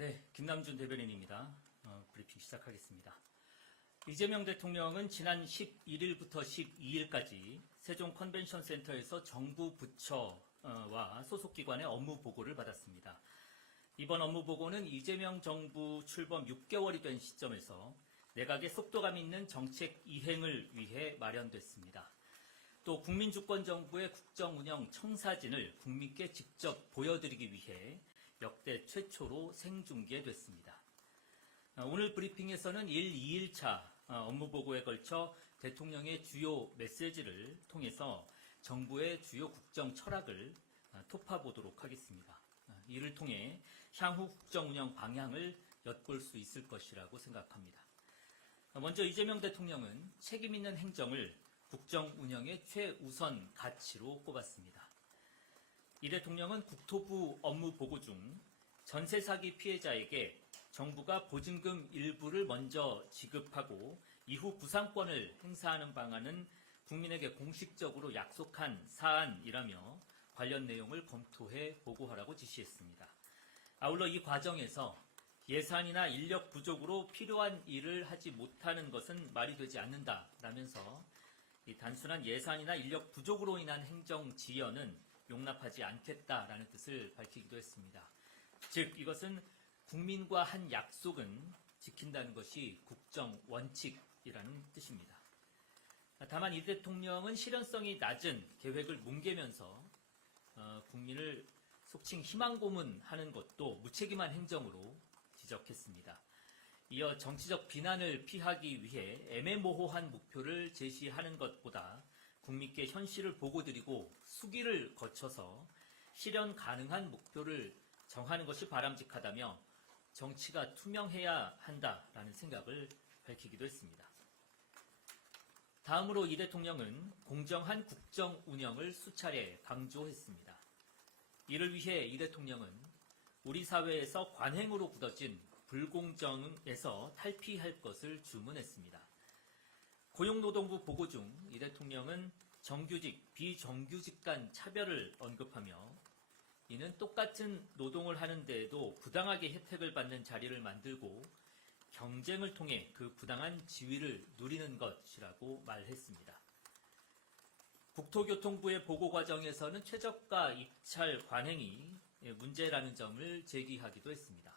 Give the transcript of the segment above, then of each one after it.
네, 김남준 대변인입니다. 브리핑 시작하겠습니다. 이재명 대통령은 지난 11일부터 12일까지 세종 컨벤션 센터에서 정부 부처와 소속기관의 업무 보고를 받았습니다. 이번 업무 보고는 이재명 정부 출범 6개월이 된 시점에서 내각의 속도감 있는 정책 이행을 위해 마련됐습니다. 또 국민주권정부의 국정운영 청사진을 국민께 직접 보여드리기 위해 역대 최초로 생중계됐습니다. 오늘 브리핑에서는 2일차 업무 보고에 걸쳐 대통령의 주요 메시지를 통해서 정부의 주요 국정 철학을 토파보도록 하겠습니다. 이를 통해 향후 국정운영 방향을 엿볼 수 있을 것이라고 생각합니다. 먼저 이재명 대통령은 책임 있는 행정을 국정운영의 최우선 가치로 꼽았습니다. 이 대통령은 국토부 업무 보고 중 전세 사기 피해자에게 정부가 보증금 일부를 먼저 지급하고 이후 구상권을 행사하는 방안은 국민에게 공식적으로 약속한 사안이라며 관련 내용을 검토해 보고하라고 지시했습니다. 아울러 이 과정에서 예산이나 인력 부족으로 필요한 일을 하지 못하는 것은 말이 되지 않는다라면서 이 단순한 예산이나 인력 부족으로 인한 행정 지연은 용납하지 않겠다라는 뜻을 밝히기도 했습니다. 즉 이것은 국민과 한 약속은 지킨다는 것이 국정 원칙이라는 뜻입니다. 다만 이 대통령은 실현성이 낮은 계획을 뭉개면서 국민을 속칭 희망 고문하는 것도 무책임한 행정으로 지적했습니다. 이어 정치적 비난을 피하기 위해 애매모호한 목표를 제시하는 것보다 국민께 현실을 보고드리고 수기를 거쳐서 실현 가능한 목표를 정하는 것이 바람직하다며 정치가 투명해야 한다라는 생각을 밝히기도 했습니다. 다음으로 이 대통령은 공정한 국정 운영을 수차례 강조했습니다. 이를 위해 이 대통령은 우리 사회에서 관행으로 굳어진 불공정에서 탈피할 것을 주문했습니다. 고용노동부 보고 중 이 대통령은 정규직, 비정규직 간 차별을 언급하며 이는 똑같은 노동을 하는데에도 부당하게 혜택을 받는 자리를 만들고 경쟁을 통해 그 부당한 지위를 누리는 것이라고 말했습니다. 국토교통부의 보고 과정에서는 최저가 입찰 관행이 문제라는 점을 제기하기도 했습니다.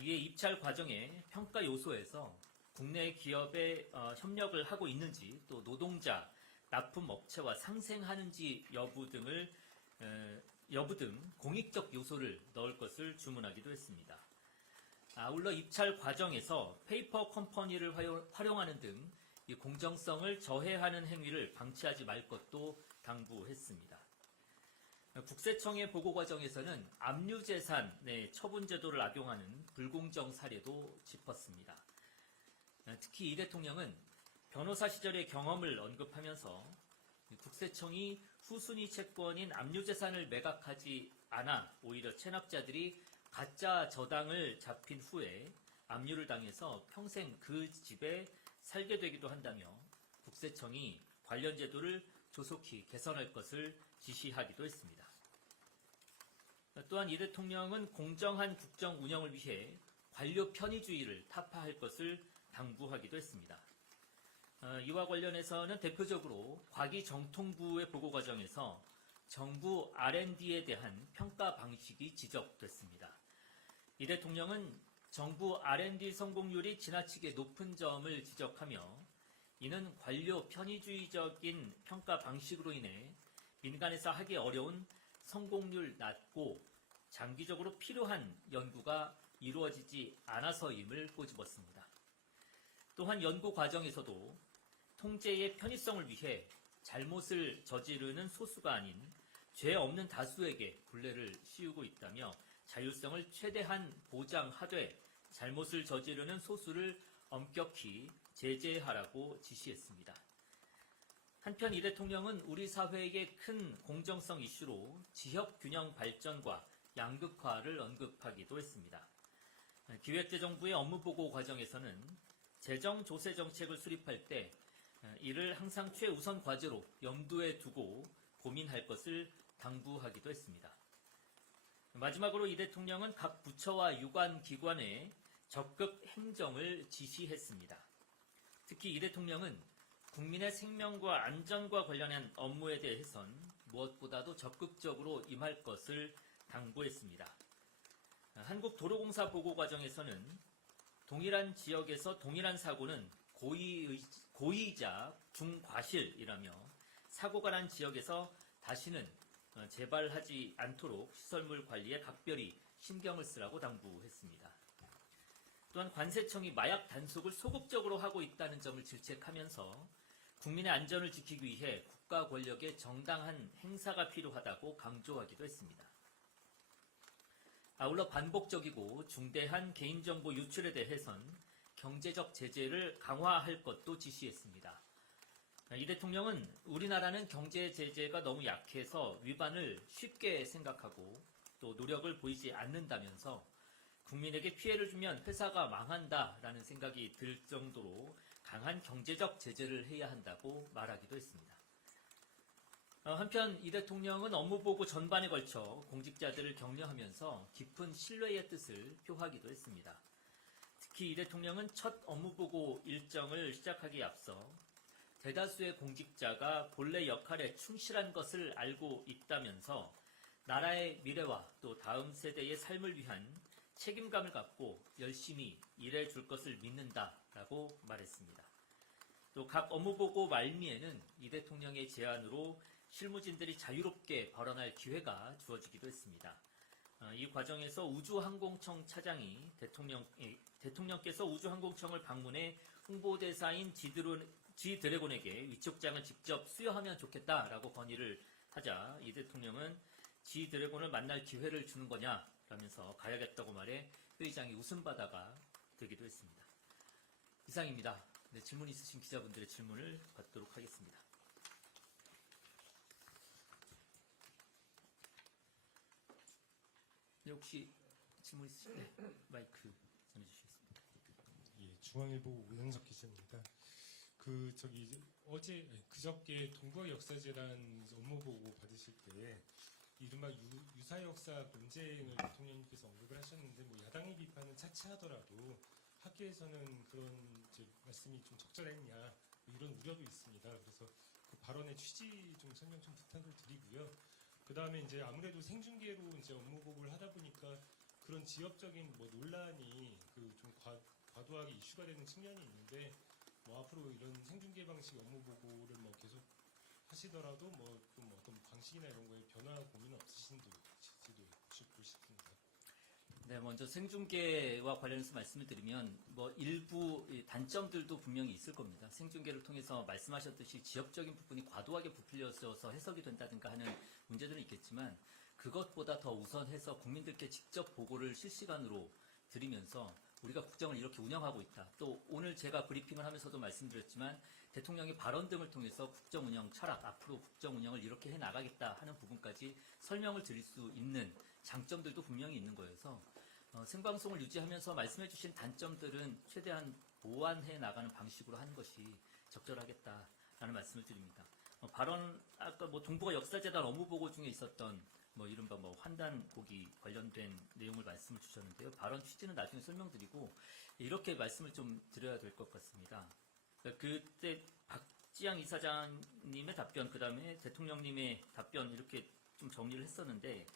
이에 입찰 과정의 평가 요소에서 국내 기업에 협력을 하고 있는지 또 노동자, 납품업체와 상생하는지 여부 등 공익적 요소를 넣을 것을 주문하기도 했습니다. 아울러 입찰 과정에서 페이퍼 컴퍼니를 활용하는 등 이 공정성을 저해하는 행위를 방치하지 말 것도 당부했습니다. 국세청의 보고 과정에서는 압류재산의 처분 제도를 악용하는 불공정 사례도 짚었습니다. 특히 이 대통령은 변호사 시절의 경험을 언급하면서 국세청이 후순위 채권인 압류재산을 매각하지 않아 오히려 체납자들이 가짜 저당을 잡힌 후에 압류를 당해서 평생 그 집에 살게 되기도 한다며 국세청이 관련 제도를 조속히 개선할 것을 지시하기도 했습니다. 또한 이 대통령은 공정한 국정 운영을 위해 관료 편의주의를 타파할 것을 당부하기도 했습니다. 이와 관련해서는 대표적으로 과기정통부의 보고 과정에서 정부 R&D에 대한 평가 방식이 지적됐습니다. 이 대통령은 정부 R&D 성공률이 지나치게 높은 점을 지적하며 이는 관료 편의주의적인 평가 방식으로 인해 민간에서 하기 어려운 성공률 낮고 장기적으로 필요한 연구가 이루어지지 않아서임을 꼬집었습니다. 또한 연구 과정에서도 통제의 편의성을 위해 잘못을 저지르는 소수가 아닌 죄 없는 다수에게 굴레를 씌우고 있다며 자율성을 최대한 보장하되 잘못을 저지르는 소수를 엄격히 제재하라고 지시했습니다. 한편 이 대통령은 우리 사회의 큰 공정성 이슈로 지역균형 발전과 양극화를 언급하기도 했습니다. 기획재정부의 업무보고 과정에서는 재정조세 정책을 수립할 때 이를 항상 최우선 과제로 염두에 두고 고민할 것을 당부하기도 했습니다. 마지막으로 이 대통령은 각 부처와 유관 기관에 적극 행정을 지시했습니다. 특히 이 대통령은 국민의 생명과 안전과 관련한 업무에 대해선 무엇보다도 적극적으로 임할 것을 당부했습니다. 한국도로공사 보고 과정에서는 동일한 지역에서 동일한 사고는 고의이자 중과실이라며 사고가 난 지역에서 다시는 재발하지 않도록 시설물 관리에 각별히 신경을 쓰라고 당부했습니다. 또한 관세청이 마약 단속을 소극적으로 하고 있다는 점을 질책하면서 국민의 안전을 지키기 위해 국가 권력의 정당한 행사가 필요하다고 강조하기도 했습니다. 아울러 반복적이고 중대한 개인정보 유출에 대해선 경제적 제재를 강화할 것도 지시했습니다. 이 대통령은 우리나라는 경제 제재가 너무 약해서 위반을 쉽게 생각하고 또 노력을 보이지 않는다면서 국민에게 피해를 주면 회사가 망한다라는 생각이 들 정도로 강한 경제적 제재를 해야 한다고 말하기도 했습니다. 한편 이 대통령은 업무보고 전반에 걸쳐 공직자들을 격려하면서 깊은 신뢰의 뜻을 표하기도 했습니다. 특히 이 대통령은 첫 업무보고 일정을 시작하기에 앞서 대다수의 공직자가 본래 역할에 충실한 것을 알고 있다면서 나라의 미래와 또 다음 세대의 삶을 위한 책임감을 갖고 열심히 일해 줄 것을 믿는다라고 말했습니다. 또 각 업무보고 말미에는 이 대통령의 제안으로 실무진들이 자유롭게 발언할 기회가 주어지기도 했습니다. 이 과정에서 우주항공청 차장이 대통령께서 우주항공청을 방문해 홍보대사인 G드래곤에게 위촉장을 직접 수여하면 좋겠다라고 건의를 하자 이 대통령은 G드래곤을 만날 기회를 주는 거냐라면서 가야겠다고 말해 회의장이 웃음바다가 되기도 했습니다. 이상입니다. 네, 질문 있으신 기자분들의 질문을 받도록 하겠습니다. 네, 혹시 질문 있으실 때 마이크 전해주시겠습니다. 예, 중앙일보 우영석 기자입니다. 그저께 동북아 역사재단 업무 보고 받으실 때 이른바 유사역사 논쟁을 대통령님께서 언급을 하셨는데 뭐 야당의 비판은 차치하더라도 학계에서는 그런 말씀이 좀 적절했냐 뭐 이런 우려도 있습니다. 그래서 그 발언의 취지 좀 설명 좀 부탁을 드리고요. 그 다음에 이제 아무래도 생중계로 이제 업무 보고를 하다 보니까 그런 지역적인 뭐 논란이 그 좀 과도하게 이슈가 되는 측면이 있는데 뭐 앞으로 이런 생중계 방식 업무 보고를 뭐 계속 하시더라도 뭐 좀 어떤 방식이나 이런 거에 변화 고민 없으신지도 보고 싶습니다. 네, 먼저 생중계와 관련해서 말씀을 드리면 뭐 일부 단점들도 분명히 있을 겁니다. 생중계를 통해서 말씀하셨듯이 지역적인 부분이 과도하게 부풀려져서 해석이 된다든가 하는 문제들은 있겠지만 그것보다 더 우선해서 국민들께 직접 보고를 실시간으로 드리면서 우리가 국정을 이렇게 운영하고 있다. 또 오늘 제가 브리핑을 하면서도 말씀드렸지만 대통령의 발언 등을 통해서 국정 운영 철학, 앞으로 국정 운영을 이렇게 해나가겠다 하는 부분까지 설명을 드릴 수 있는 장점들도 분명히 있는 거여서 생방송을 유지하면서 말씀해 주신 단점들은 최대한 보완해 나가는 방식으로 하는 것이 적절하겠다라는 말씀을 드립니다. 발언, 아까 뭐 동북아 역사재단 업무보고 중에 있었던 뭐 이른바 뭐 환단고기 관련된 내용을 말씀을 주셨는데요. 발언 취지는 나중에 설명드리고 이렇게 말씀을 좀 드려야 될 것 같습니다. 그때 박지양 이사장님의 답변, 그 다음에 대통령님의 답변 이렇게 좀 정리를 했었는데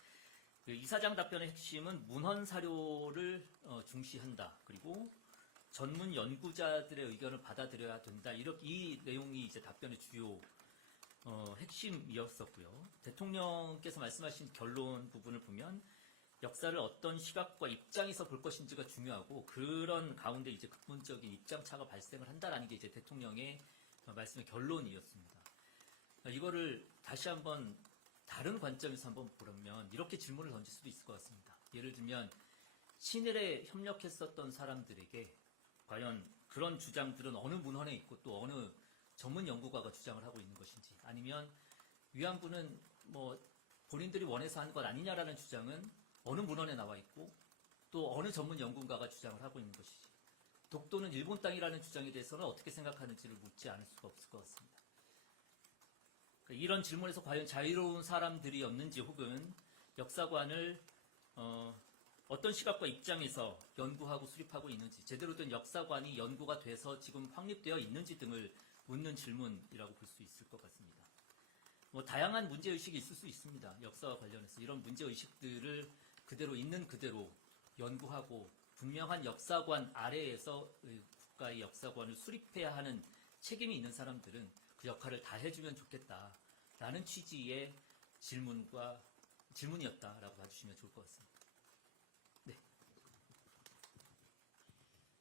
그 이사장 답변의 핵심은 문헌 사료를 중시한다. 그리고 전문 연구자들의 의견을 받아들여야 된다. 이 내용이 이제 답변의 주요 핵심이었었고요. 대통령께서 말씀하신 결론 부분을 보면 역사를 어떤 시각과 입장에서 볼 것인지가 중요하고 그런 가운데 이제 근본적인 입장차가 발생을 한다라는 게 이제 대통령의 말씀의 결론이었습니다. 이거를 다시 한번 다른 관점에서 한번 보려면 이렇게 질문을 던질 수도 있을 것 같습니다. 예를 들면 친일에 협력했었던 사람들에게 과연 그런 주장들은 어느 문헌에 있고 또 어느 전문 연구가가 주장을 하고 있는 것인지, 아니면 위안부는 뭐 본인들이 원해서 한 것 아니냐라는 주장은 어느 문헌에 나와 있고 또 어느 전문 연구가가 주장을 하고 있는 것이지, 독도는 일본 땅이라는 주장에 대해서는 어떻게 생각하는지를 묻지 않을 수가 없을 것 같습니다. 이런 질문에서 과연 자유로운 사람들이었는지 혹은 역사관을 어떤 시각과 입장에서 연구하고 수립하고 있는지, 제대로 된 역사관이 연구가 돼서 지금 확립되어 있는지 등을 묻는 질문이라고 볼 수 있을 것 같습니다. 다양한 문제의식이 있을 수 있습니다. 역사와 관련해서 이런 문제의식들을 그대로 있는 그대로 연구하고 분명한 역사관 아래에서 국가의 역사관을 수립해야 하는 책임이 있는 사람들은 그 역할을 다 해주면 좋겠다라는 취지의 질문이었다라고 봐주시면 좋을 것 같습니다.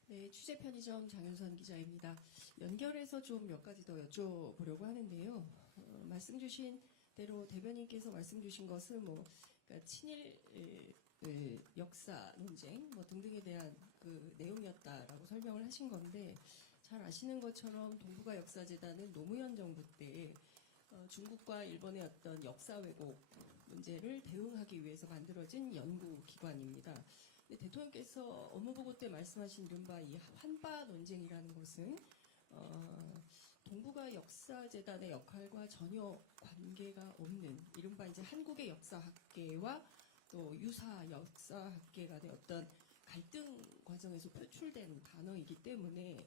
네, 취재 편의점 장윤선 기자입니다. 연결해서 좀 몇 가지 더 여쭤보려고 하는데요. 말씀 주신 대로 대변인께서 말씀 주신 것은 그러니까 친일 역사 논쟁 등등에 대한 그 내용이었다라고 설명을 하신 건데, 잘 아시는 것처럼 동북아 역사재단은 노무현 정부 때 중국과 일본의 어떤 역사 왜곡 문제를 대응하기 위해서 만들어진 연구기관입니다. 대통령께서 업무보고 때 말씀하신 이른바 이 환바 논쟁이라는 것은 동북아 역사재단의 역할과 전혀 관계가 없는 이른바 이제 한국의 역사학계와 또 유사 역사학계 간의 어떤 갈등 과정에서 표출된 단어이기 때문에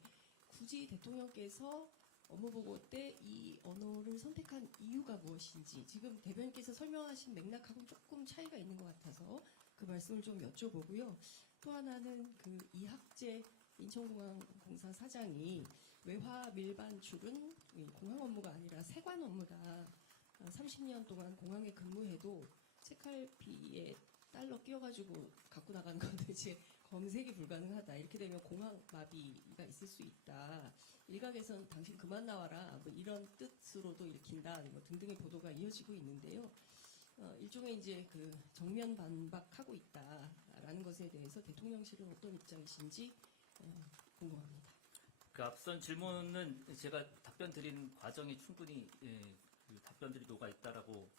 굳이 대통령께서 업무보고 때 이 언어를 선택한 이유가 무엇인지 지금 대변인께서 설명하신 맥락하고는 조금 차이가 있는 것 같아서 그 말씀을 좀 여쭤보고요. 또 하나는 그 이학재 인천공항공사 사장이 외화 밀반출은 공항 업무가 아니라 세관 업무다. 30년 동안 공항에 근무해도 책갈피에 달러 끼워가지고 갖고 나가는 건 도대체 검색이 불가능하다. 이렇게 되면 공항 마비가 있을 수 있다. 일각에선 당신 그만 나와라. 이런 뜻으로도 읽힌다. 등등의 보도가 이어지고 있는데요. 일종의 이제 그 정면 반박하고 있다라는 것에 대해서 대통령실은 어떤 입장이신지 궁금합니다. 그 앞선 질문은 제가 답변 드리는 과정이 충분히 그 답변들이 녹아 있다라고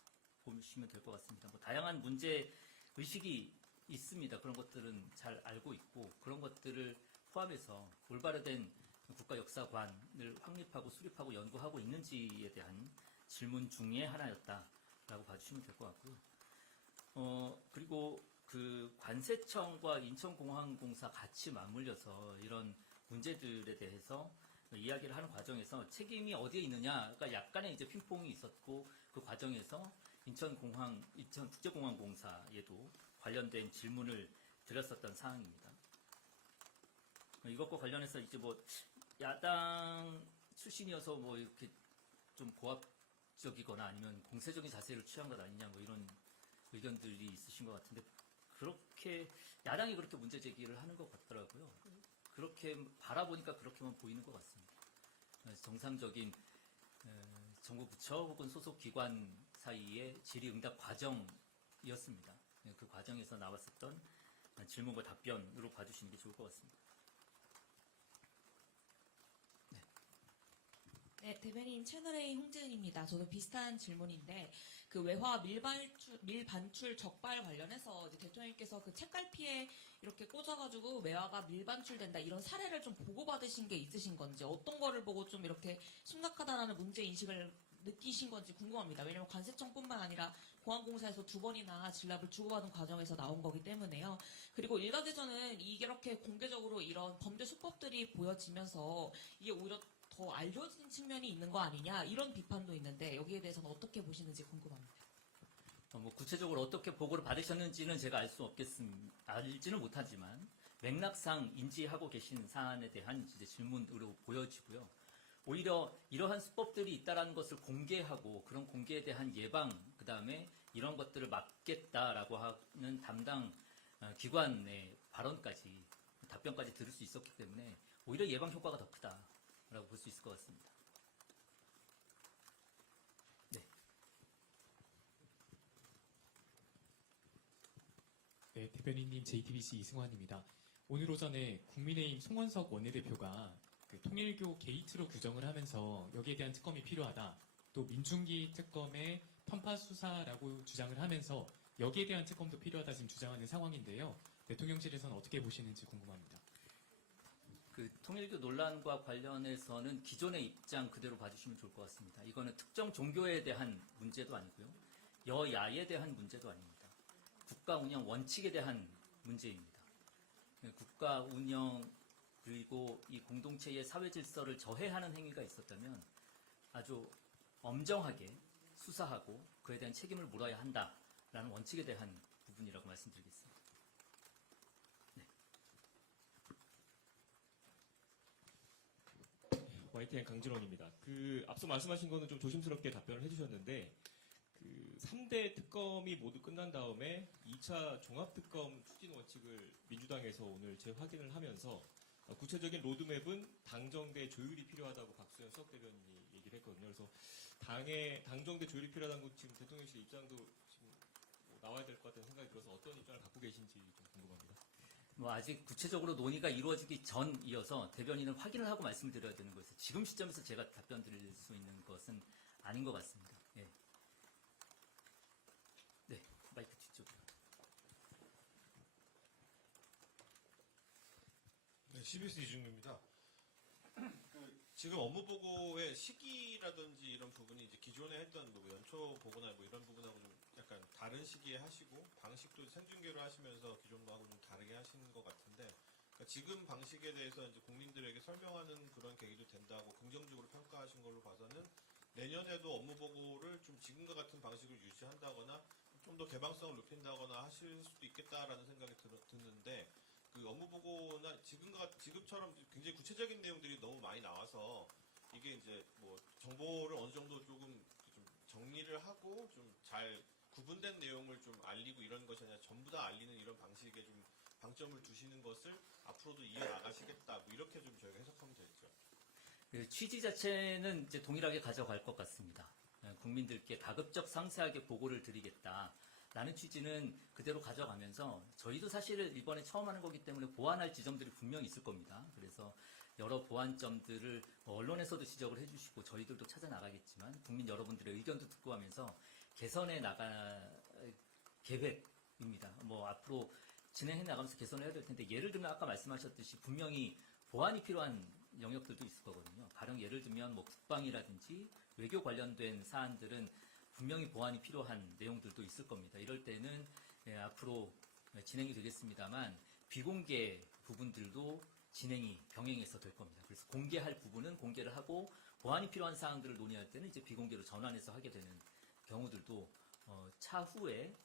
보시면 될 것 같습니다. 다양한 문제 의식이 있습니다. 그런 것들은 잘 알고 있고 그런 것들을 포함해서 올바르된 국가 역사관을 확립하고 수립하고 연구하고 있는지에 대한 질문 중에 하나였다라고 봐주시면 될 것 같고요. 그리고 그 관세청과 인천공항공사 같이 맞물려서 이런 문제들에 대해서 이야기를 하는 과정에서 책임이 어디에 있느냐가 약간의 이제 핑퐁이 있었고 그 과정에서 인천국제공항공사에도 관련된 질문을 드렸었던 사항입니다. 이것과 관련해서 이제 야당 출신이어서 이렇게 좀 고압적이거나 아니면 공세적인 자세를 취한 것 아니냐 이런 의견들이 있으신 것 같은데 그렇게 야당이 그렇게 문제 제기를 하는 것 같더라고요. 그렇게 바라보니까 그렇게만 보이는 것 같습니다. 정상적인 정부 부처 혹은 소속 기관 사이의 질의응답 과정이었습니다. 그 과정에서 나왔었던 질문과 답변으로 봐주시는 게 좋을 것 같습니다. 네, 대변인 채널A 홍지은입니다. 저도 비슷한 질문인데 그 외화 밀반출 적발 관련해서 이제 대통령께서 그 책갈피에 이렇게 꽂아가지고 외화가 밀반출된다 이런 사례를 좀 보고받으신 게 있으신 건지 어떤 거를 보고 좀 이렇게 심각하다라는 문제 인식을 느끼신 건지 궁금합니다. 왜냐하면 관세청뿐만 아니라 공항공사에서 2번이나 진랍을 주고받은 과정에서 나온 거기 때문에요. 그리고 일각에서는 이렇게 공개적으로 이런 범죄 수법들이 보여지면서 이게 오히려 더 알려진 측면이 있는 거 아니냐 이런 비판도 있는데 여기에 대해서는 어떻게 보시는지 궁금합니다. 구체적으로 어떻게 보고를 받으셨는지는 제가 알지는 못하지만 맥락상 인지하고 계신 사안에 대한 이제 질문으로 보여지고요. 오히려 이러한 수법들이 있다는 것을 공개하고 그런 공개에 대한 예방, 그 다음에 이런 것들을 막겠다라고 하는 담당 기관의 발언까지 답변까지 들을 수 있었기 때문에 오히려 예방 효과가 더 크다라고 볼 수 있을 것 같습니다. 네, 대변인님 JTBC 이승환입니다. 오늘 오전에 국민의힘 송원석 원내대표가 그 통일교 게이트로 규정을 하면서 여기에 대한 특검이 필요하다. 또 민중기 특검의 편파 수사라고 주장을 하면서 여기에 대한 특검도 필요하다 지금 주장하는 상황인데요. 대통령실에서는 어떻게 보시는지 궁금합니다. 그 통일교 논란과 관련해서는 기존의 입장 그대로 봐주시면 좋을 것 같습니다. 이거는 특정 종교에 대한 문제도 아니고요. 여야에 대한 문제도 아닙니다. 국가 운영 원칙에 대한 문제입니다. 국가 운영 그리고 이 공동체의 사회 질서를 저해하는 행위가 있었다면 아주 엄정하게 수사하고 그에 대한 책임을 물어야 한다라는 원칙에 대한 부분이라고 말씀드리겠습니다. YTN 강진원입니다. 앞서 말씀하신 거는 좀 조심스럽게 답변을 해주셨는데, 3대 특검이 모두 끝난 다음에 2차 종합특검 추진 원칙을 민주당에서 오늘 재확인을 하면서 구체적인 로드맵은 당정대 조율이 필요하다고 박수현 수석대변인이 얘기를 했거든요. 그래서 당정대 조율이 필요하다는 건 지금 대통령실 입장도 지금 나와야 될 것 같다는 생각이 들어서 어떤 입장을 갖고 계신지 좀 궁금합니다. 아직 구체적으로 논의가 이루어지기 전이어서 대변인은 확인을 하고 말씀을 드려야 되는 거여서 지금 시점에서 제가 답변 드릴 수 있는 것은 아닌 것 같습니다. 예. 네, 마이크 뒤쪽으로. 네, CBS 이중규입니다. 지금 업무 보고의 시기라든지 이런 부분이 이제 기존에 했던 뭐 연초 보고나 뭐 이런 부분하고 좀 약간 다른 시기에 하시고 방식도 생중계로 하시면서 기존하고 좀 다르게 하시는 것 같은데 그러니까 지금 방식에 대해서 이제 국민들에게 설명하는 그런 계기도 된다고 긍정적으로 평가하신 걸로 봐서는 내년에도 업무 보고를 좀 지금과 같은 방식을 유지한다거나 좀 더 개방성을 높인다거나 하실 수도 있겠다라는 생각이 드는데 그 업무 보고나 지금처럼 굉장히 구체적인 내용들이 너무 많이 나와서 이게 이제 뭐 정보를 어느 정도 조금 좀 정리를 하고 좀 잘 구분된 내용을 좀 알리고 이런 것이 아니라 전부 다 알리는 이런 방식에 좀 방점을 두시는 것을 앞으로도 이어나가시겠다 뭐 이렇게 좀 저희가 해석하면 되겠죠. 그 취지 자체는 이제 동일하게 가져갈 것 같습니다. 국민들께 가급적 상세하게 보고를 드리겠다라는 취지는 그대로 가져가면서 저희도 사실 이번에 처음 하는 거기 때문에 보완할 지점들이 분명히 있을 겁니다. 그래서 여러 보완점들을 언론에서도 지적을 해주시고 저희들도 찾아 나가겠지만 국민 여러분들의 의견도 듣고 하면서 개선해 나갈 계획입니다. 앞으로 진행해 나가면서 개선해야 될 텐데 예를 들면 아까 말씀하셨듯이 분명히 보완이 필요한 영역들도 있을 거거든요. 가령 예를 들면 국방이라든지 외교 관련된 사안들은 분명히 보완이 필요한 내용들도 있을 겁니다. 이럴 때는 앞으로 진행이 되겠습니다만 비공개 부분들도 진행이 병행해서 될 겁니다. 그래서 공개할 부분은 공개를 하고 보완이 필요한 사항들을 논의할 때는 이제 비공개로 전환해서 하게 되는 경우들도 차후에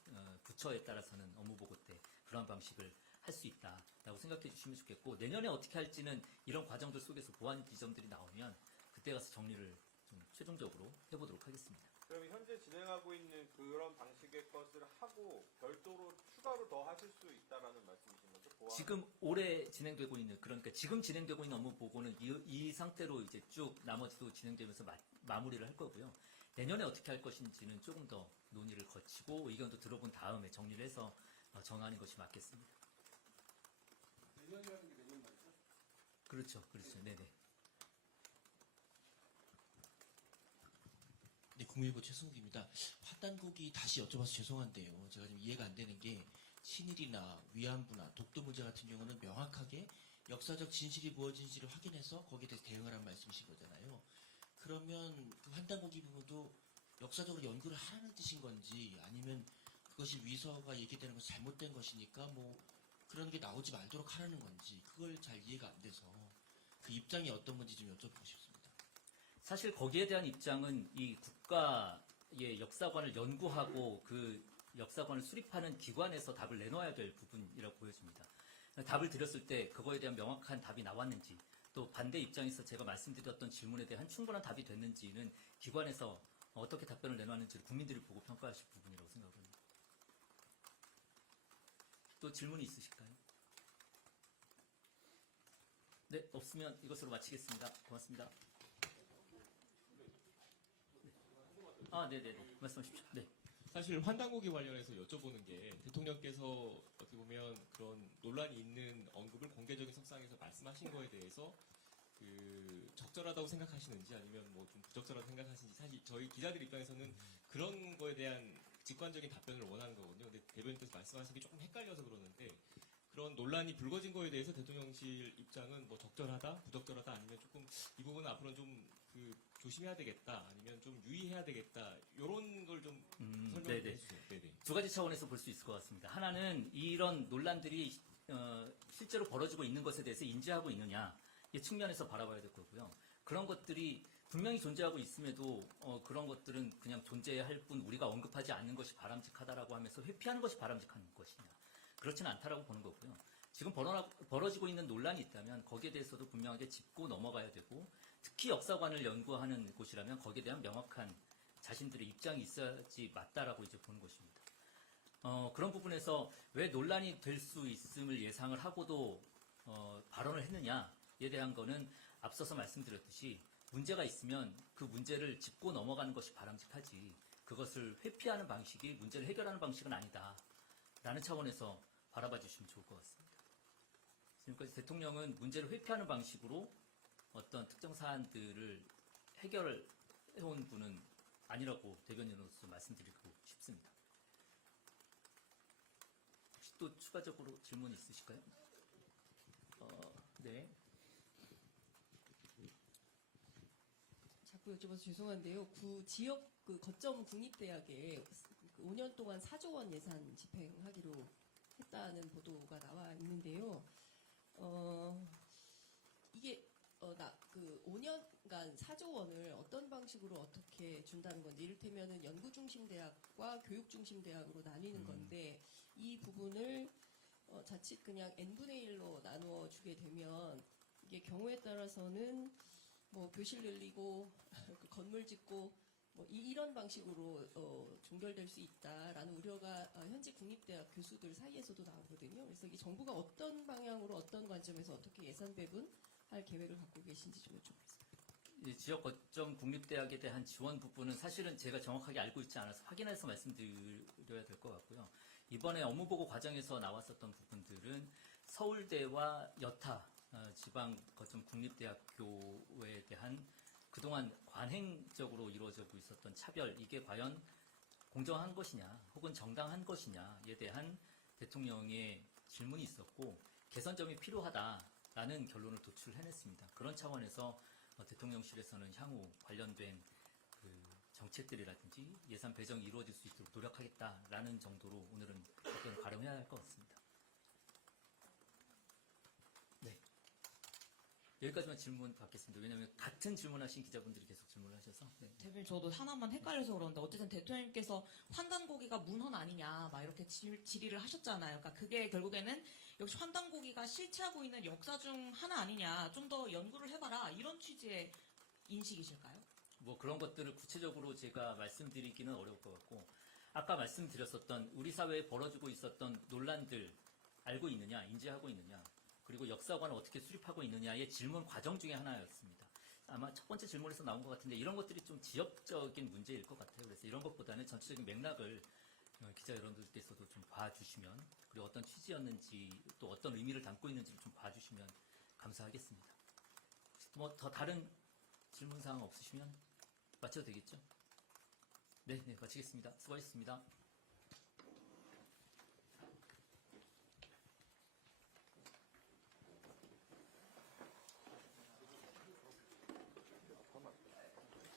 부처에 따라서는 업무보고 때 그러한 방식을 할 수 있다라고 생각해 주시면 좋겠고 내년에 어떻게 할지는 이런 과정들 속에서 보완 지점들이 나오면 그때 가서 정리를 좀 최종적으로 해보도록 하겠습니다. 그럼 현재 진행하고 있는 그런 방식의 것을 하고 별도로 추가로 더 하실 수 있다라는 말씀이신 거죠? 보완. 지금 올해 진행되고 있는 그러니까 지금 진행되고 있는 업무 보고는 이 상태로 이제 쭉 나머지도 진행되면서 마무리를 할 거고요. 내년에 어떻게 할 것인지는 조금 더 논의를 거치고 의견도 들어본 다음에 정리를 해서 정하는 것이 맞겠습니다. 내년이라는 게 내년 말이죠? 그렇죠. 네네. 네, 국민일보 최승욱입니다. 화단국이 다시 여쭤봐서 죄송한데요. 제가 좀 이해가 안 되는 게 친일이나 위안부나 독도 문제 같은 경우는 명확하게 역사적 진실이 무엇인지를 확인해서 거기에 대해서 대응하라는 말씀이신 거잖아요. 그러면 그 환단고기 부분도 역사적으로 연구를 하라는 뜻인 건지 아니면 그것이 위서가 얘기되는 것이 잘못된 것이니까 그런 게 나오지 말도록 하라는 건지 그걸 잘 이해가 안 돼서 그 입장이 어떤 건지 좀 여쭤보고 싶습니다. 사실 거기에 대한 입장은 이 국가의 역사관을 연구하고 그 역사관을 수립하는 기관에서 답을 내놓아야 될 부분이라고 보여집니다. 답을 드렸을 때 그거에 대한 명확한 답이 나왔는지 또 반대 입장에서 제가 말씀드렸던 질문에 대한 충분한 답이 됐는지는 기관에서 어떻게 답변을 내놓았는지를 국민들이 보고 평가하실 부분이라고 생각합니다. 또 질문이 있으실까요? 네, 없으면 이것으로 마치겠습니다. 고맙습니다. 네네네. 말씀하십시오. 네. 사실 환단고기 관련해서 여쭤보는 게 대통령께서 어떻게 보면 그런 논란이 있는 언급을 공개적인 석상에서 말씀하신 거에 대해서 적절하다고 생각하시는지 아니면 좀 부적절하다고 생각하시는지 사실 저희 기자들 입장에서는 그런 거에 대한 직관적인 답변을 원하는 거거든요. 근데 대변인께서 말씀하신 게 조금 헷갈려서 그러는데 그런 논란이 불거진 거에 대해서 대통령실 입장은 적절하다, 부적절하다 아니면 조금 이 부분은 앞으로는 좀 조심해야 되겠다, 아니면 좀 유의해야 되겠다, 이런 걸 좀 설명해 네네. 주세요. 네네. 두 가지 차원에서 볼 수 있을 것 같습니다. 하나는 이런 논란들이 실제로 벌어지고 있는 것에 대해서 인지하고 있느냐 이 측면에서 바라봐야 될 거고요. 그런 것들이 분명히 존재하고 있음에도 그런 것들은 그냥 존재할 뿐 우리가 언급하지 않는 것이 바람직하다라고 하면서 회피하는 것이 바람직한 것이냐, 그렇지는 않다라고 보는 거고요. 지금 벌어지고 있는 논란이 있다면 거기에 대해서도 분명하게 짚고 넘어가야 되고, 특히 역사관을 연구하는 곳이라면 거기에 대한 명확한 자신들의 입장이 있어야지 맞다라고 이제 보는 것입니다. 그런 부분에서 왜 논란이 될 수 있음을 예상을 하고도 발언을 했느냐에 대한 거는 앞서서 말씀드렸듯이 문제가 있으면 그 문제를 짚고 넘어가는 것이 바람직하지, 그것을 회피하는 방식이 문제를 해결하는 방식은 아니다라는 차원에서 바라봐 주시면 좋을 것 같습니다. 지금까지 대통령은 문제를 회피하는 방식으로 어떤 특정 사안들을 해결해온 분은 아니라고 대변인으로서 말씀드리고 싶습니다. 혹시 또 추가적으로 질문 있으실까요? 네. 자꾸 여쭤봐서 죄송한데요. 지역 거점 국립대학에 5년 동안 4조 원 예산 집행하기로 했다는 보도가 나와 있는데요. 이게 5년간 4조 원을 어떤 방식으로 어떻게 준다는 건지, 이를테면은 연구 중심 대학과 교육 중심 대학으로 나뉘는 건데, 이 부분을 자칫 그냥 n분의 1로 나누어 주게 되면 이게 경우에 따라서는 뭐 교실 늘리고 건물 짓고 뭐 이런 방식으로 종결될 수 있다라는 우려가 현재 국립대학 교수들 사이에서도 나오거든요. 그래서 이 정부가 어떤 방향으로 어떤 관점에서 어떻게 예산 배분할 계획을 갖고 계신지 좀 여쭤보겠습니다. 이 지역 거점 국립대학에 대한 지원 부분은 사실은 제가 정확하게 알고 있지 않아서 확인해서 말씀드려야 될 것 같고요. 이번에 업무보고 과정에서 나왔었던 부분들은 서울대와 여타 지방 거점 국립대학교에 대한 그동안 관행적으로 이루어지고 있었던 차별, 이게 과연 공정한 것이냐 혹은 정당한 것이냐에 대한 대통령의 질문이 있었고, 개선점이 필요하다라는 결론을 도출해냈습니다. 그런 차원에서 대통령실에서는 향후 관련된 그 정책들이라든지 예산 배정이 이루어질 수 있도록 노력하겠다라는 정도로 오늘은 답변을 가름해야 할 것 같습니다. 네. 여기까지만 질문 받겠습니다. 왜냐하면 같은 질문하신 기자분들이 계속 질문을 하셔서. 네. 대표님, 저도 하나만 헷갈려서 그러는데, 어쨌든 대통령님께서 환단고기가 문헌 아니냐 막 이렇게 질의를 하셨잖아요. 그러니까 그게 결국에는 역시 환단고기가 실체하고 있는 역사 중 하나 아니냐, 좀 더 연구를 해봐라, 이런 취지의 인식이실까요? 뭐 그런 것들을 구체적으로 제가 말씀드리기는 어려울 것 같고, 아까 말씀드렸었던 우리 사회에 벌어지고 있었던 논란들 알고 있느냐, 인지하고 있느냐, 그리고 역사관을 어떻게 수립하고 있느냐의 질문 과정 중에 하나였습니다. 아마 첫 번째 질문에서 나온 것 같은데 이런 것들이 좀 지역적인 문제일 것 같아요. 그래서 이런 것보다는 전체적인 맥락을 기자 여러분들께서도 좀 봐주시면, 그리고 어떤 취지였는지 또 어떤 의미를 담고 있는지를 좀 봐주시면 감사하겠습니다. 뭐 더 다른 질문 사항 없으시면 마쳐도 되겠죠? 네, 마치겠습니다. 수고하셨습니다.